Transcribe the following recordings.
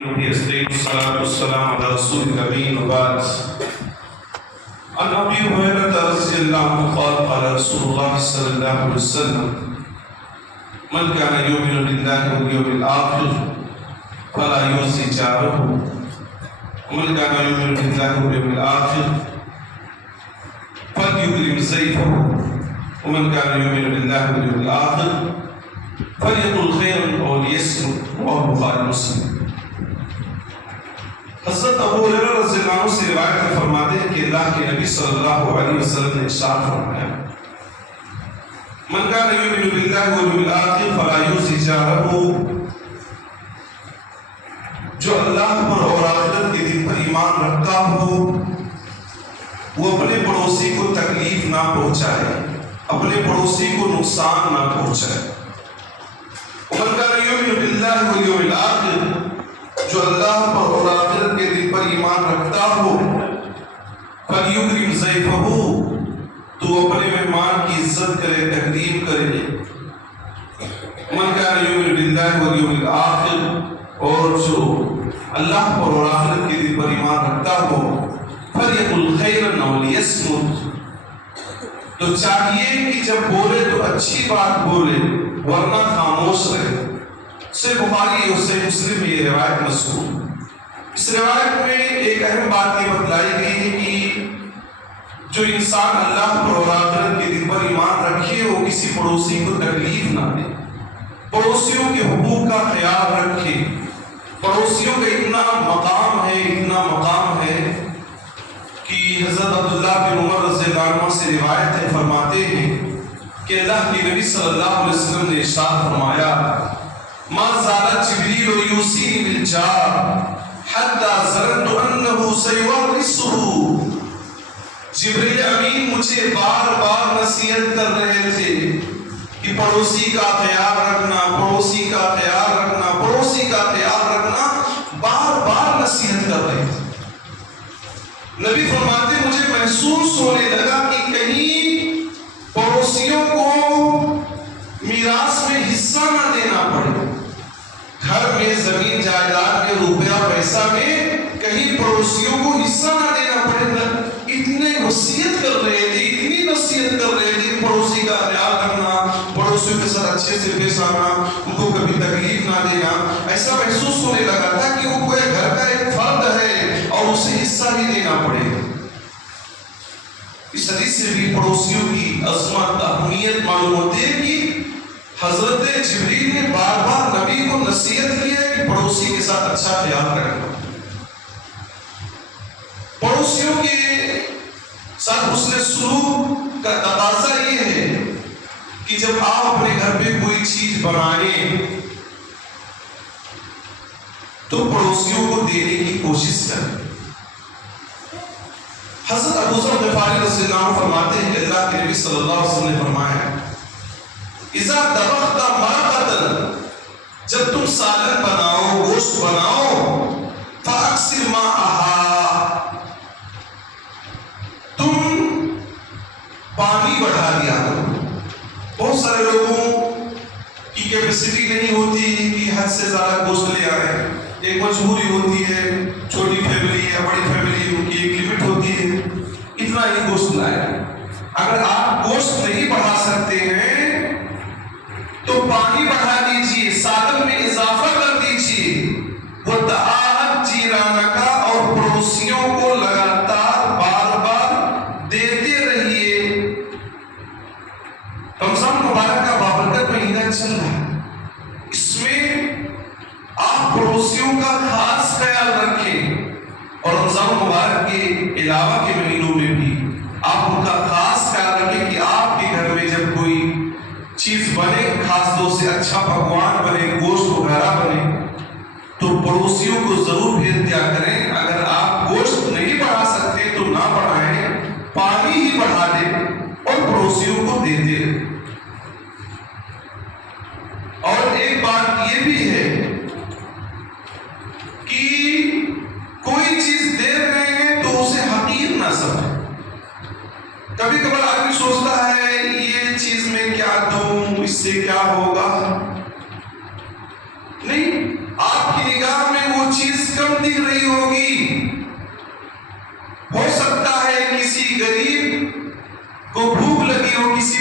والصلاة والسلام على رسول الأمين وبعد. عن أبي هريرة رضي الله عنه قال قال رسول الله صلى الله عليه وسلم من كان يؤمن بالله واليوم الآخر فلا يؤذي جاره ومن كان يؤمن بالله واليوم الآخر فليكرم ضيفه ومن كان يؤمن بالله واليوم الآخر فليقل خيرا أو ليصمت رواه البخاري ومسلم. حضرت ابو ہریرہ رضی اللہ عنہ سے روایت میں فرماتے ہیں کہ اللہ کے نبی صلی اللہ علیہ وسلم نے ارشاد فرمایا من کان یؤمن باللہ والیوم الآخر فلا یؤذی جارہ، جو اللہ پر اور آخرت کے دن پر ایمان رکھتا ہو وہ اپنے پڑوسی کو تکلیف نہ پہنچائے، اپنے پڑوسی کو نقصان نہ پہنچائے. ومن کان یؤمن باللہ والیوم الآخر، جو اللہ پر اور آخرت کے دن پر ایمان رکھتا ہو فَلْيُكْرِمْ ضَيْفَهُ، تو اپنے مہمان کی عزت کرے، تکریم کرے. مَنْ كَانَ يُؤْمِنُ بِاللَّهِ وَالْيَوْمِ الْآخِرِ، اور جو اللہ پر اور آخرت کے دن پر ایمان رکھتا ہو فَلْيَقُلْ خَيْرًا أَوْ لِيَصْمُتْ، تو چاہیے کہ جب بولے تو اچھی بات بولے ورنہ خاموش رہے. سے بخاری اور سے مسلم میں یہ روایت مذکور. اس روایت میں ایک اہم بات یہ بتلائی گئی ہے کہ جو انسان اللہ پر اور آخرت کے دن پر ایمان رکھے وہ کسی پڑوسی کو تکلیف نہ دے، پڑوسیوں کے حقوق کا خیال رکھے. پڑوسیوں کا اتنا مقام ہے کہ حضرت عبداللہ بن عمر رضی اللہ عنہ سے روایت ہے، فرماتے ہیں کہ اللہ کے نبی صلی اللہ علیہ وسلم نے ارشاد فرمایا ما زال جبریل یوصینی بالجار حتی ظننت انہ سیورثہ. جبریل امین مجھے بار بار نصیحت کر رہے تھے کہ پڑوسی کا خیال رکھنا، پڑوسی کا خیال رکھنا، پڑوسی کا خیال رکھنا، بار بار نصیحت کر رہے تھے. نبی فرماتے مجھے محسوس ہونے لگا کہ کہیں پڑوسیوں کو میراث میں حصہ نہ دینا پڑے، گھر میں زمین جائیداد کے روپیہ پیسہ میں کہیں پڑوسیوں کو حصہ نہ دینا پڑے. اتنے وصیت کر رہے تھے، اتنی نصیحت کر رہے تھے، پڑوسی کا خیال رکھنا، پڑوسیوں کے ساتھ اچھے سے پیش آنا، ان کو کبھی تکلیف نہ دینا. ایسا محسوس ہونے لگا تھا کہ وہ کوئی گھر کا ایک فرد ہے اور اسے حصہ ہی دینا پڑے. اس حدیث سے بھی پڑوسیوں کی عظمت، اہمیت معلوم ہوتی ہے کہ حضرت جبریل نے بار بار نبی کو نصیحت کی ہے کہ پڑوسی کے ساتھ اچھا خیال رکھنا. پڑوسیوں کے ساتھ حسن سلوک کا تقاضا یہ ہے کہ جب آپ اپنے گھر پہ کوئی چیز بنائیں تو پڑوسیوں کو دینے کی کوشش کریں. حضرت ابو ذر غفاری رضی اللہ عنہ فرماتے ہیں کہ اللہ کے نبی صلی اللہ علیہ وسلم نے فرمایا اذا طبخت مرقة، جب تم سالن بناؤ، گوشت بناؤ، فاکثر ماءها، تم پانی بڑھا دیا کرو. بہت سارے لوگوں کی کیپیسٹی نہیں ہوتی کہ حد سے زیادہ گوشت لے آئے، ایک مجبوری ہوتی ہے، چھوٹی فیملی یا بڑی فیملی ان کی ایک لمٹ ہوتی ہے، اتنا ہی گوشت لائے. اگر آپ گوشت نہیں بڑھا سکتے ہیں تو پانی بڑھا دیجئے، سالن میں اضافہ کر دیجئے. وَتَعَاهَدْ جِيرَانَكَ، اور پڑوسیوں کو لگاتار بار بار دیتے رہیے. رمضان مبارک کا بابرکت مہینہ چل رہا ہے، اس میں آپ پڑوسیوں کا خاص خیال رکھیں، اور رمضان مبارک کے علاوہ کے مہینوں میں بھی آپ ان کا خاص خیال رکھیں کہ آپ کے گھر میں جب کوئی چیز بنے، خاص طور سے اچھا پکوان بنے، گوشت وغیرہ بنے، تو پڑوسیوں کو ضرور بھیج دیا کریں. اگر آپ گوشت نہیں بڑھا سکتے تو نہ بڑھائیں، پانی ہی بڑھا دیں اور پڑوسیوں کو دیتے رہیں. اور ایک بات یہ بھی ہے کہ کوئی چیز دے رہے ہیں تو اسے حقیر نہ سمجھیں. کبھی کبھار آدمی سوچتا ہے یہ چیز میں کیا دوں، اس سے کیا ہوگا. نہیں، آپ کی نگاہ میں وہ چیز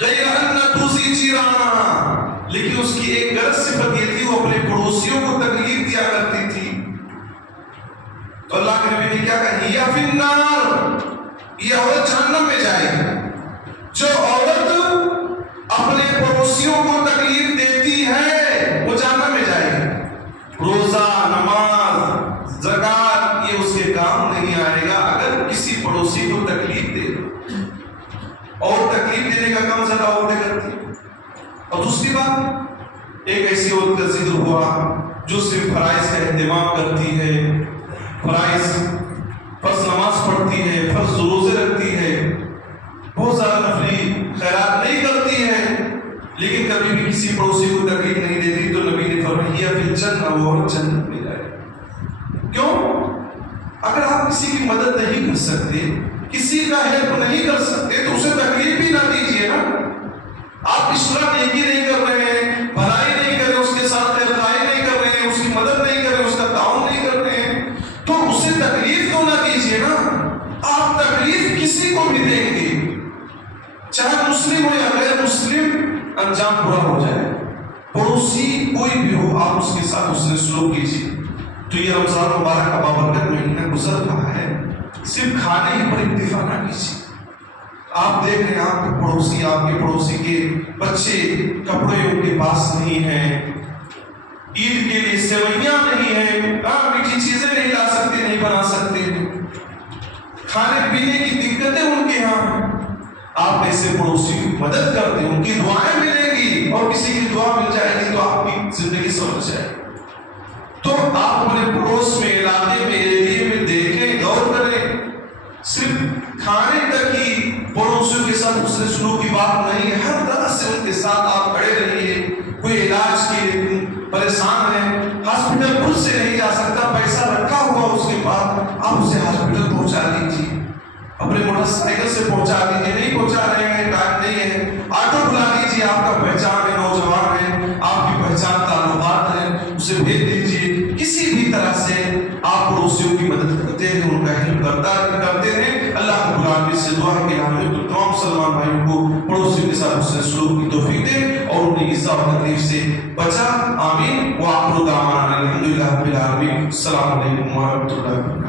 غیر ان توسی جیرانہا، لیکن اس کی ایک غلط صفت یہ تھی، وہ اپنے پڑوسیوں کو تکلیف دیا کرتی تھی۔ تو اللہ کے نبی نے کیا کہا، یا فی النار، یہ عورت جہنم میں جائے گی۔ جو عورت اپنے پڑوسیوں کو تکلیف دیتی ہے وہ جہنم میں جائے گی۔ روزہ، نماز، زکات یہ اس کے کام نہیں آئے گا اگر کسی پڑوسی کو تکلیف دے۔ اور تکلیف دینے کا کم زیادہ عورتیں کرتی۔ اور دوسری بات، ایک ایسی عورت کا ذکر ہوا جو صرف فرائض کا اہتمام کرتی ہے، فرض نماز پڑھتی ہے، فرض روزے رکھتی ہے، بہت زیادہ نفلی خیرات نہیں کرتی ہے، لیکن کبھی بھی کسی پڑوسی کو تکلیف نہیں دیتی۔ تو نبی نے فرمایا فی الجنہ، وہ جنت میں جائے۔ کیوں؟ اگر آپ کسی کی مدد نہیں کر سکتے، کسی کا ہیلپ نہیں کر سکتے، تو اسے تکلیف بھی نہ دیجیے نا۔ آپ اصلاح نیکی نہیں کر رہے ہیں، بھلائی نہیں کر رہے، اس کے ساتھ خیرخواہی نہیں کر رہے ہیں، اس کی مدد نہیں کر رہے، اس کا تعاون نہیں کر رہے ہیں، تو اسے تکلیف تو نہ دیجیے نا۔ آپ تکلیف کسی کو بھی دیں گے، چاہے مسلم ہو یا غیر مسلم، انجام برا ہو جائے۔ پڑوسی کوئی بھی ہو، آپ اس کے ساتھ اس نے سلوک کیجیے۔ تو یہ رمضان مبارک کا بابرکت مہینہ گزر رہا ہے، صرف کھانے ہی پر اکتفا نہ کیجیے۔ آپ دیکھ رہے ہیں آپ کے پڑوسی کے بچے کپڑے ان کے پاس نہیں ہیں، عید کے لیے سیویاں نہیں ہیں، میٹھی چیزیں نہیں لا سکتے، نہیں بنا سکتے، کھانے پینے کی دقتیں ان کے یہاں ہیں۔ آپ ایسے پڑوسی کی مدد کرتے ہیں، ان کی دعائیں ملیں گی، اور کسی کی دعا مل جائے گی تو آپ کی زندگی سمجھ جائے گی۔ تو آپ اپنے پڑوس میں، علاقے میں، ایریے میں دیکھیں، غور کریں۔ صرف کھانے تک ہی پڑوسیوں کے ساتھ حسن سلوک کی بات نہیں ہے، ہر طرح سے ان کے ساتھ آپ کھڑے رہیے۔ کوئی علاج کے لیے پریشان ہے، ہاسپٹل خود سے نہیں جا سکتا، پیسہ رکھا ہوا اس کے پاس، آپ اسے ہاسپٹل پہنچا دیجیے، اپنے موٹر سائیکل سے پہنچا دیجیے۔ نہیں پہنچا رہے ہیں، ٹائم نہیں ہے، آٹو بلا دیجیے، آپ کا پہچان ہے، نوجوان ہے، آپ کی پہچان تعلقات ہے، اسے بھیج دیجیے۔ کسی بھی طرح سے آپ پڑوسیوں کی مدد کرتے ہیں، ان کا ہیلپ کرتے ہیں۔ اللہ رب العالمین سے دعا ہے کہ ہمیں تمام مسلمان بھائیوں کو پڑوسیوں کے ساتھ حسن سلوک کی توفیق دے اور انہیں ایذا و تکلیف سے بچا۔ آمین۔ وآخر دعوانا الحمدللہ رب العالمین۔ السلام علیکم ورحمۃ اللہ۔